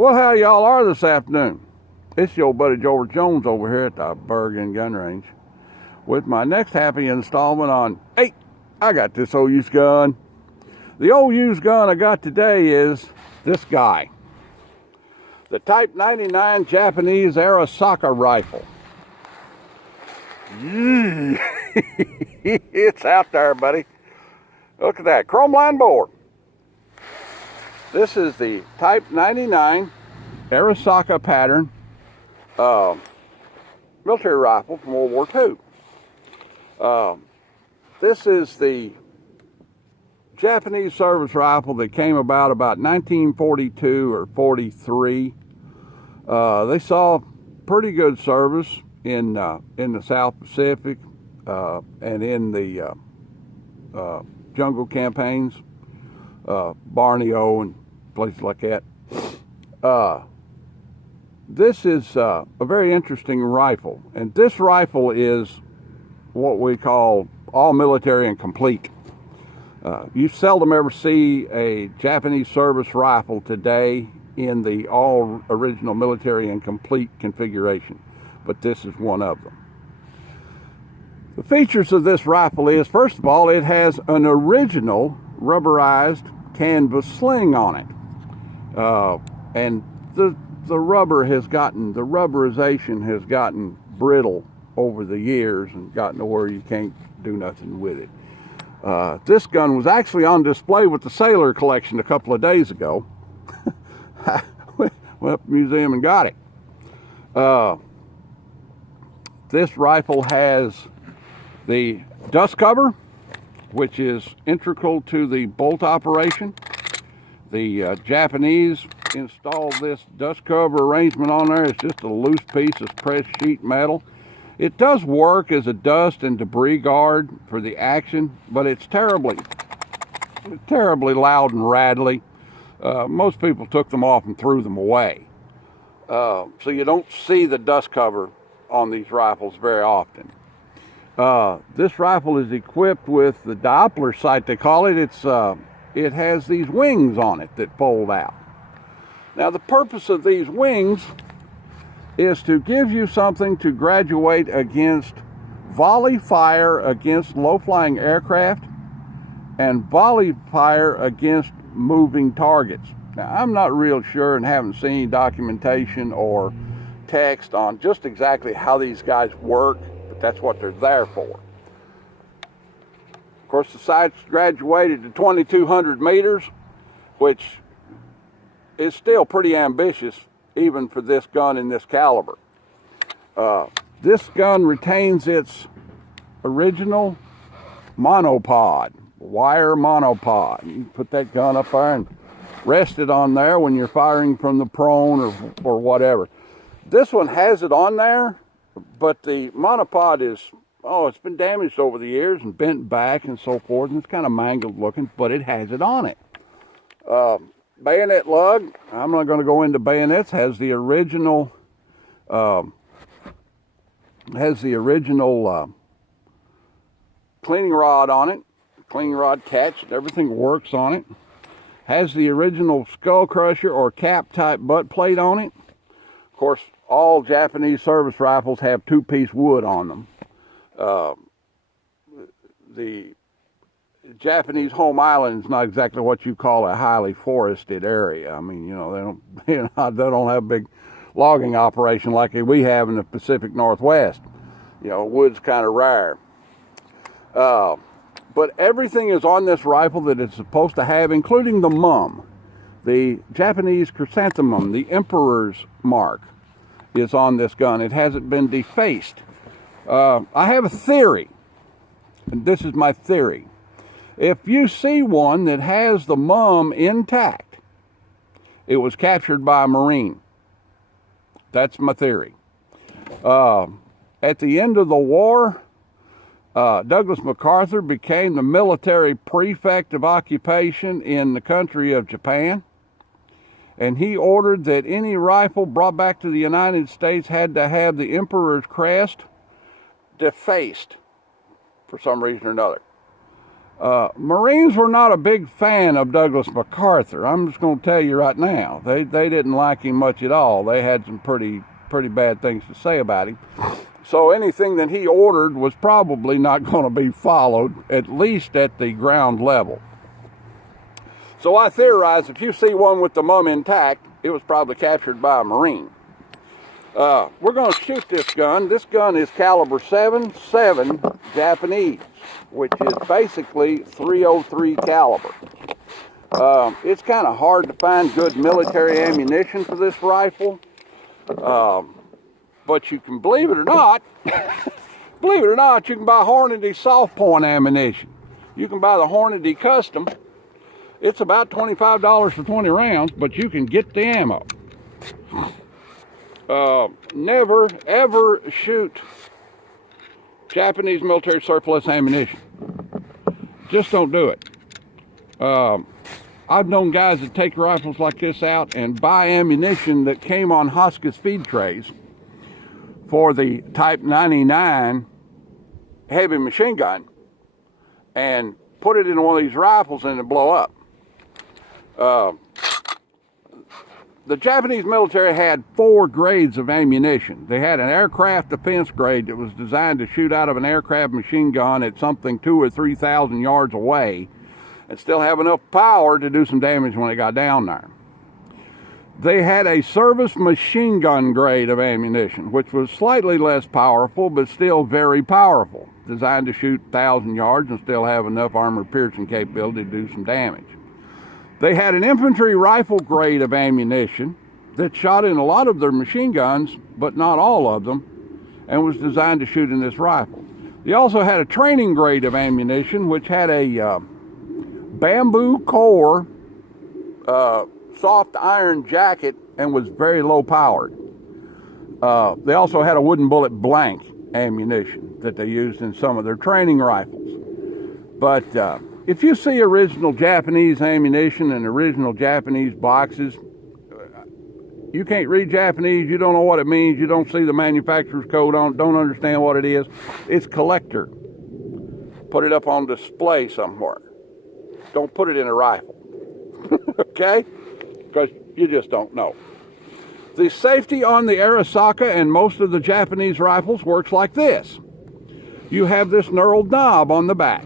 Well, how y'all are this afternoon? It's your buddy George Jones over here at the Bergen Gun Range with my next happy installment on, hey, I got this old used gun. The old used gun I got today is this guy. The Type 99 Japanese Arisaka rifle. It's out there, buddy. Look at that, chrome line board. This is the Type 99 Arisaka pattern military rifle from World War II. This is the Japanese service rifle that came about 1942 or 43. They saw pretty good service in the South Pacific and in the jungle campaigns, Borneo and places like that. This is a very interesting rifle, and this rifle is what we call all military and complete. You seldom ever see a Japanese service rifle today in the all original military and complete configuration, but this is one of them. The features of this rifle is, first of all, it has an original rubberized canvas sling on it. And the rubberization has gotten brittle over the years and gotten to where you can't do nothing with it. This gun was actually on display with the Sailor collection a couple of days ago. I went up to the museum and got it. This rifle has the dust cover, which is integral to the bolt operation. The Japanese installed this dust cover arrangement on there. It's just a loose piece of pressed sheet metal. It does work as a dust and debris guard for the action, but it's terribly loud and rattly. Most people took them off and threw them away. So you don't see the dust cover on these rifles very often. This rifle is equipped with the Doppler Sight, they call it. It has these wings on it that fold out. Now, the purpose of these wings is to give you something to graduate against volley fire against low-flying aircraft and volley fire against moving targets. Now, I'm not real sure and haven't seen any documentation or text on just exactly how these guys work, but that's what they're there for. Of course, the sight's graduated to 2,200 meters, which is still pretty ambitious even for this gun in this caliber. This gun retains its original monopod, wire monopod. You put that gun up there and rest it on there when you're firing from the prone or whatever. This one has it on there, but the monopod is, it's been damaged over the years and bent back and so forth, and it's kind of mangled looking, but it has it on it. Bayonet lug, I'm not going to go into bayonets, has the original cleaning rod on it, cleaning rod catch, everything works on it. Has the original skull crusher or cap type butt plate on it. Of course, all Japanese service rifles have two-piece wood on them. The Japanese home island is not exactly what you call a highly forested area. I mean, they don't have a big logging operation like we have in the Pacific Northwest. Wood's kind of rare. But everything is on this rifle that it's supposed to have, including the mum. The Japanese chrysanthemum, the emperor's mark, is on this gun. It hasn't been defaced. I have a theory, and this is my theory. If you see one that has the mum intact, it was captured by a Marine. That's my theory. At the end of the war, Douglas MacArthur became the military prefect of occupation in the country of Japan, and he ordered that any rifle brought back to the United States had to have the emperor's crest defaced for some reason or another. Marines were not a big fan of Douglas MacArthur. I'm just going to tell you right now. They didn't like him much at all. They had some pretty bad things to say about him. So anything that he ordered was probably not going to be followed, at least at the ground level. So I theorize if you see one with the mum intact, it was probably captured by a Marine. We're going to shoot this gun. This gun is caliber 7.7 Japanese, which is basically .303 caliber. It's kind of hard to find good military ammunition for this rifle, but you can, believe it or not, you can buy Hornady soft point ammunition. You can buy the Hornady Custom. It's about $25 for 20 rounds, but you can get the ammo. Never, ever shoot Japanese military surplus ammunition. Just don't do it. I've known guys that take rifles like this out and buy ammunition that came on Hoskus feed trays for the Type 99 heavy machine gun and put it in one of these rifles and it blow up. The Japanese military had 4 grades of ammunition. They had an aircraft defense grade that was designed to shoot out of an aircraft machine gun at something 2,000 or 3,000 yards away and still have enough power to do some damage when it got down there. They had a service machine gun grade of ammunition, which was slightly less powerful, but still very powerful, designed to shoot 1,000 yards and still have enough armor piercing capability to do some damage. They had an infantry rifle grade of ammunition that shot in a lot of their machine guns, but not all of them, and was designed to shoot in this rifle. They also had a training grade of ammunition, which had a bamboo core soft iron jacket and was very low powered. They also had a wooden bullet blank ammunition that they used in some of their training rifles. But if you see original Japanese ammunition and original Japanese boxes, you can't read Japanese, you don't know what it means, you don't see the manufacturer's code on it, don't understand what it is. It's collector. Put it up on display somewhere. Don't put it in a rifle. Okay? Because you just don't know. The safety on the Arisaka and most of the Japanese rifles works like this. You have this knurled knob on the back.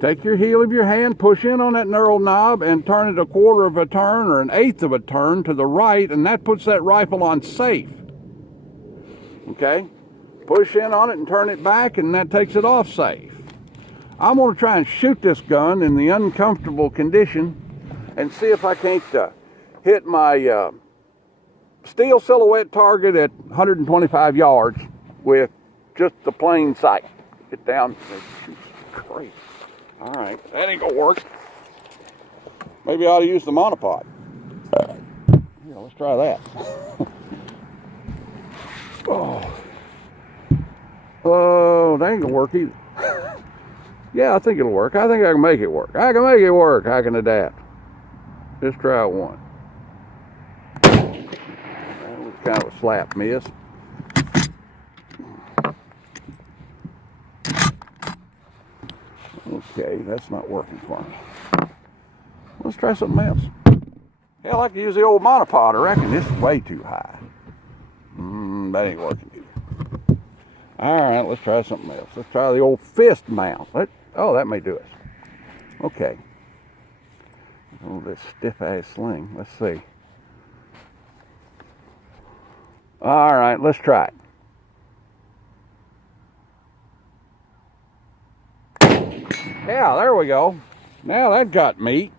Take your heel of your hand, push in on that knurled knob, and turn it 1/4 of a turn or 1/8 of a turn to the right, and that puts that rifle on safe. Okay? Push in on it and turn it back, and that takes it off safe. I'm going to try and shoot this gun in the uncomfortable condition and see if I can't hit my steel silhouette target at 125 yards with just the plain sight. Get down. Great. All right, that ain't gonna work. Maybe I ought to use the Monopod. Yeah, let's try that. Oh, that ain't gonna work either. Yeah, I think it'll work. I think I can make it work. I can make it work. I can adapt. Just try one. That was kind of a slap miss. Okay, that's not working for me. Let's try something else. Hell, I could use the old Monopod. I reckon this is way too high. That ain't working either. All right, let's try something else. Let's try the old fist mount. That may do it. Okay. Oh, this stiff-ass sling. Let's see. All right, let's try it. Yeah, there we go. Now that got meat.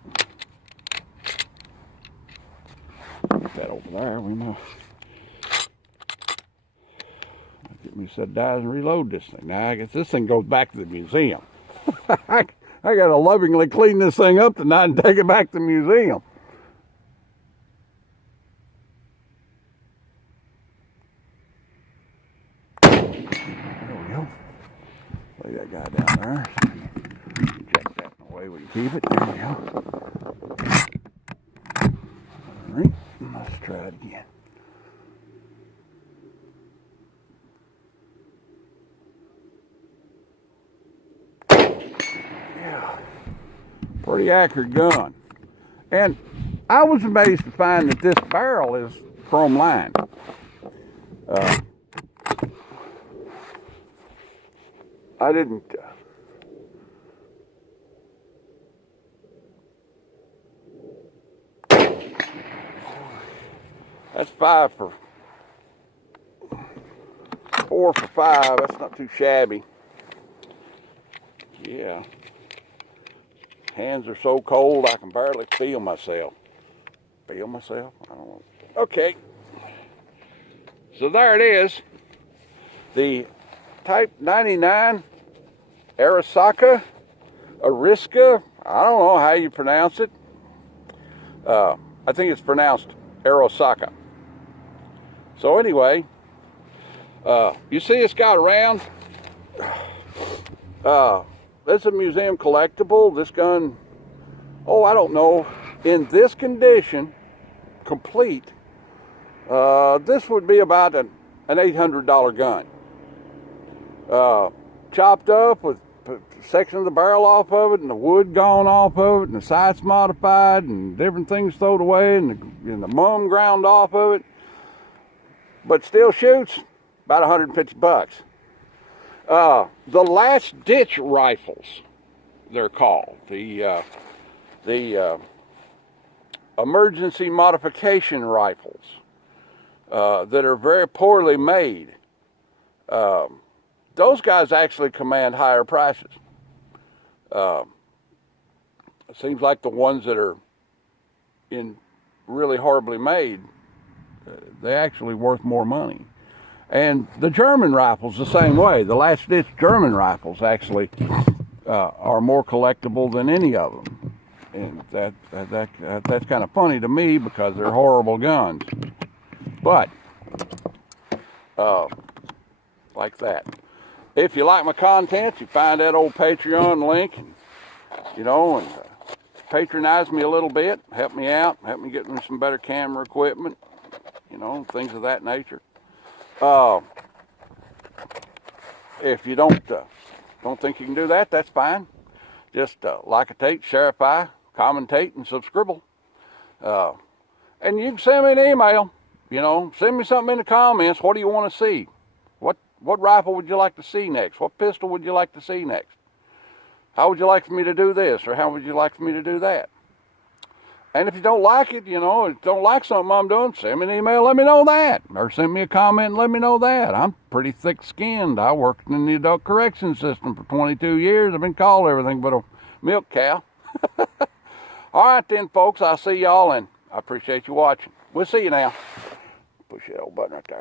Put that over there. We know. Get me set dies and reload this thing. Now I guess this thing goes back to the museum. I got to lovingly clean this thing up tonight and take it back to the museum. There we go. Lay that guy down there. Check that in the way we keep it. There we go. All right, let's try it again. Yeah. Pretty accurate gun. And I was amazed to find that this barrel is chrome lined. I didn't. That's 4 for $5. That's not too shabby. Yeah. Hands are so cold I can barely feel myself. Feel myself? I don't know. Okay. So there it is. The Type 99 Arisaka. I don't know how you pronounce it. I think it's pronounced Arisaka. So anyway, you see this guy around? That's a museum collectible. This gun, oh, I don't know. In this condition, complete, this would be about an $800 gun. Chopped up with a section of the barrel off of it, and the wood gone off of it, and the sights modified, and different things thrown away, and the mum ground off of it. But still shoots about $150. The last ditch rifles, they're called. The emergency modification rifles that are very poorly made. Those guys actually command higher prices. It seems like the ones that are in really horribly made, they're actually worth more money. And the German rifles the same way. The last ditch German rifles actually are more collectible than any of them. And that's kind of funny to me because they're horrible guns. But like that. If you like my content, you find that old Patreon link, and, and patronize me a little bit, help me out, help me get me some better camera equipment, things of that nature. If you don't think you can do that, that's fine. Just like-a-tate, share-a-fi, commentate, and subscribe. And you can send me an email. Send me something in the comments. What do you want to see? What rifle would you like to see next? What pistol would you like to see next? How would you like for me to do this, or how would you like for me to do that? And if you don't like it, don't like something I'm doing, send me an email, let me know that. Or send me a comment and let me know that. I'm pretty thick-skinned. I worked in the adult correction system for 22 years. I've been called everything but a milk cow. All right then, folks, I'll see y'all, and I appreciate you watching. We'll see you now. Push that old button right there.